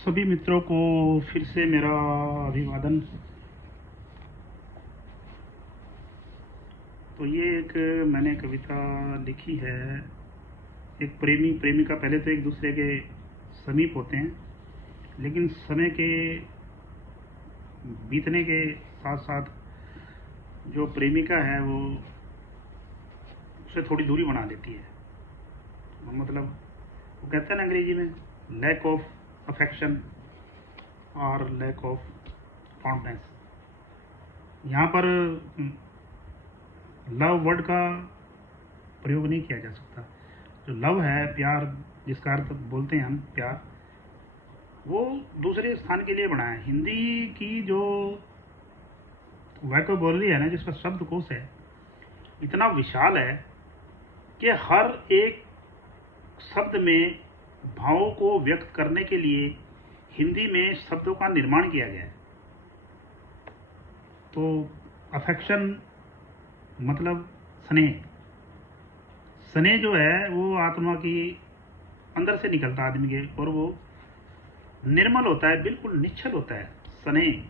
सभी मित्रों को फिर से मेरा अभिवादन। तो ये एक मैंने कविता लिखी है। एक प्रेमी प्रेमिका पहले तो एक दूसरे के समीप होते हैं, लेकिन समय के बीतने के साथ साथ जो प्रेमिका है वो उससे थोड़ी दूरी बना लेती है। मतलब वो कहते हैं ना अंग्रेजी में, लैक ऑफ अफेक्शन और लैक ऑफ फॉन्डनेस। यहाँ पर लव वर्ड का प्रयोग नहीं किया जा सकता। जो लव है, प्यार, जिसका अर्थ बोलते हैं हम प्यार, वो दूसरे स्थान के लिए बना है। हिंदी की जो वैकोबुलरी है ना, जिसका शब्दकोश है, इतना विशाल है कि हर एक शब्द में भावों को व्यक्त करने के लिए हिंदी में शब्दों का निर्माण किया गया है। तो अफेक्शन मतलब स्नेह। स्नेह जो है वो आत्मा की अंदर से निकलता है आदमी के, और वो निर्मल होता है, बिल्कुल निश्चल होता है स्नेह।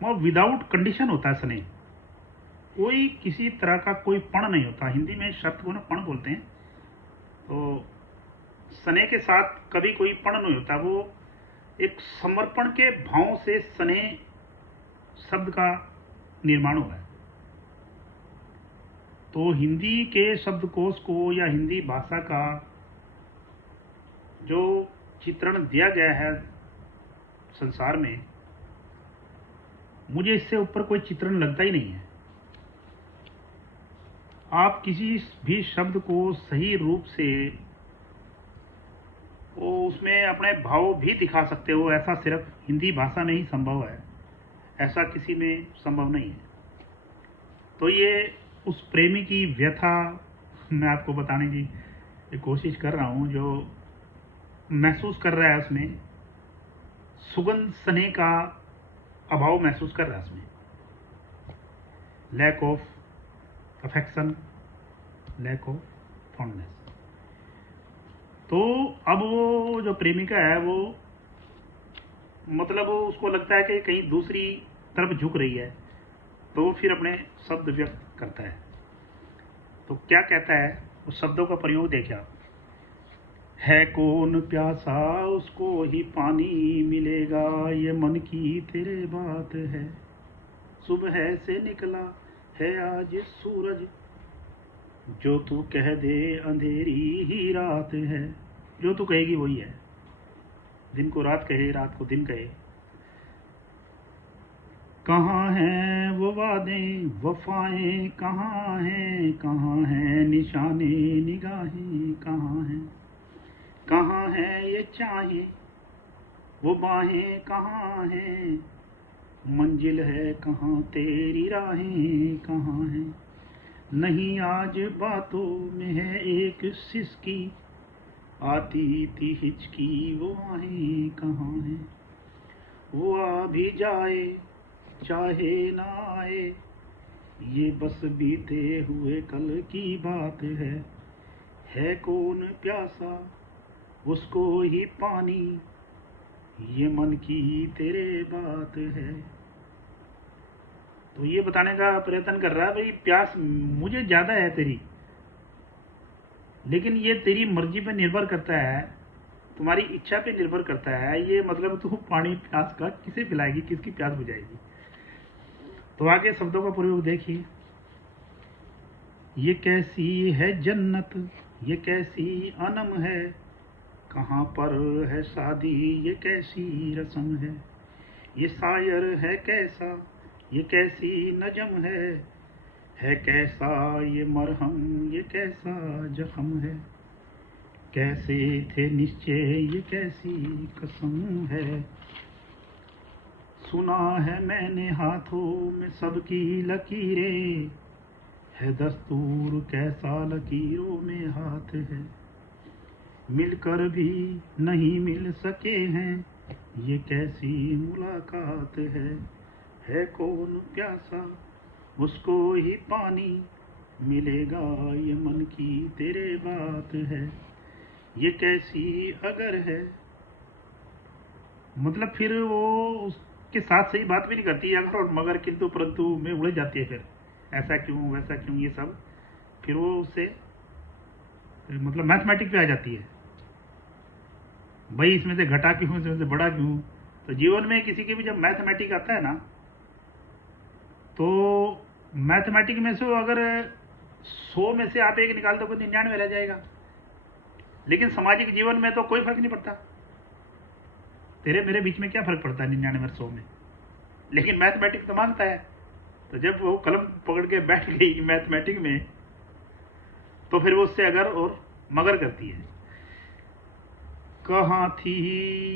वो विदाउट कंडीशन होता है स्नेह। कोई किसी तरह का कोई पण नहीं होता। हिंदी में शब्द को ना पण बोलते हैं। तो स्नेह के साथ कभी कोई पण नहीं होता। वो एक समर्पण के भाव से स्नेह शब्द का निर्माण हुआ है। तो हिंदी के शब्दकोश को या हिंदी भाषा का जो चित्रण दिया गया है संसार में, मुझे इससे ऊपर कोई चित्रण लगता ही नहीं है। आप किसी भी शब्द को सही रूप से वो उसमें अपने भाव भी दिखा सकते हो। ऐसा सिर्फ हिंदी भाषा में ही संभव है, ऐसा किसी में संभव नहीं है। तो ये उस प्रेमी की व्यथा मैं आपको बताने की कोशिश कर रहा हूँ, जो महसूस कर रहा है उसमें सुगंध स्नेह का अभाव महसूस कर रहा है उसमें। Lack of affection, lack of fondness. तो अब वो जो प्रेमिका है वो मतलब उसको लगता है कि कहीं दूसरी तरफ झुक रही है, तो वो फिर अपने शब्द व्यक्त करता है। तो क्या कहता है, उस शब्दों का प्रयोग देखिए आप। है कौन प्यासा उसको ही पानी मिलेगा, ये मन की तेरे बात है। सुबह से निकला है आज सूरज, जो तू कह दे अंधेरी ही रात है। जो तू कहेगी वही है। दिन को रात कहे, रात को दिन कहे। कहाँ हैं वो वादे वफाएं, कहाँ हैं निशाने निगाहें, कहाँ हैं ये चाहें वो बाहें, कहाँ हैं मंजिल है, कहाँ तेरी राहें, कहाँ हैं। नहीं आज बातों में है एक सिसकी, आती थी हिचकी वो आहें, कहाँ हैं। वो आ भी जाए चाहे ना आए, ये बस बीते हुए कल की बात है कौन प्यासा उसको ही पानी, ये मन की तेरे बात है। तो ये बताने का प्रयत्न कर रहा है, भाई प्यास मुझे ज्यादा है तेरी, लेकिन ये तेरी मर्जी पे निर्भर करता है, तुम्हारी इच्छा पे निर्भर करता है। ये मतलब तू पानी प्यास का किसे पिलाएगी, किसकी प्यास बुझाएगी। तो आगे शब्दों का प्रयोग देखिए। ये कैसी है जन्नत, ये कैसी अनम है, कहाँ पर है शादी, ये कैसी रस्म है शायर है कैसा, ये कैसी नजम है कैसा ये मरहम, ये कैसा जख्म है। कैसे थे निश्चय, ये कैसी कसम है। सुना है मैंने हाथों में सबकी लकीरें, है दस्तूर कैसा लकीरों में हाथ है। मिलकर भी नहीं मिल सके हैं, ये कैसी मुलाकात है कौन प्यासा उसको ही पानी मिलेगा, ये मन की तेरे बात है। ये कैसी अगर है मतलब फिर वो उसके साथ सही बात भी नहीं करती अगर और मगर किंतु परंतु में उलझ जाती है। फिर ऐसा क्यों वैसा क्यों ये सब फिर वो उससे मतलब मैथमेटिक पे आ जाती है। भाई इसमें से घटा क्यों, इसमें से बड़ा क्यों। तो जीवन में किसी के भी जब मैथमेटिक आता है ना, तो मैथमेटिक में से अगर 100 में से आप एक निकाल दो तो 99 रह जाएगा। लेकिन सामाजिक जीवन में तो कोई फर्क नहीं पड़ता, तेरे मेरे बीच में क्या फर्क पड़ता है 99 और 100 में। लेकिन मैथमेटिक्स तो मांगता है। तो जब वो कलम पकड़ के बैठ गई मैथमेटिक में, तो फिर वो उससे अगर और मगर करती है। कहाँ थी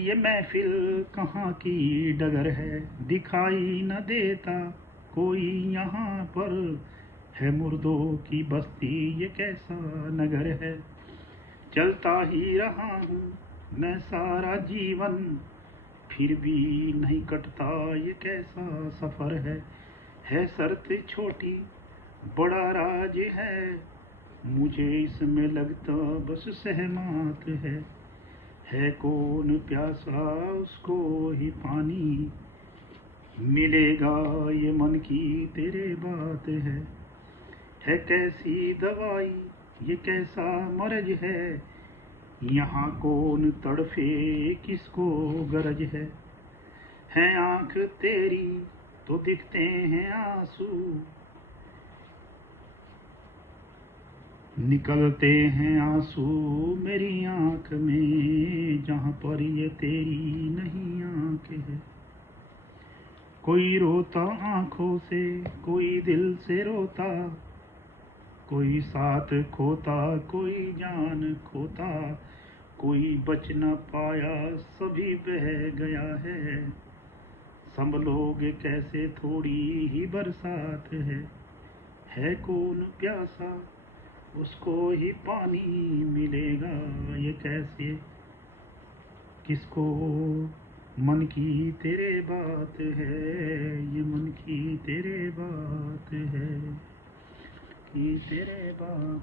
ये महफिल, कहाँ की डगर है, दिखाई न देता कोई यहाँ पर, है मुर्दों की बस्ती ये कैसा नगर है। चलता ही रहा हूँ मैं सारा जीवन, फिर भी नहीं कटता ये कैसा सफर है शर्त छोटी बड़ा राज मुझे इसमें लगता बस सहमत है कौन प्यासा उसको ही पानी मिलेगा, ये मन की तेरे बात है कैसी दवाई ये कैसा मर्ज यहाँ कौन तड़फे किसको गरज है आंख तेरी तो दिखते हैं आंसू, निकलते हैं आंसू मेरी आंख में, जहाँ पर ये तेरी नहीं आंख है। कोई रोता आंखों से कोई दिल से रोता, कोई साथ खोता कोई जान खोता, कोई बच न पाया सभी बह गया संभलोगे कैसे थोड़ी ही बरसात है कौन प्यासा उसको ही पानी मिलेगा, ये कैसे किसको मन की तेरे बात ये मन की तेरे बात कि तेरे बात।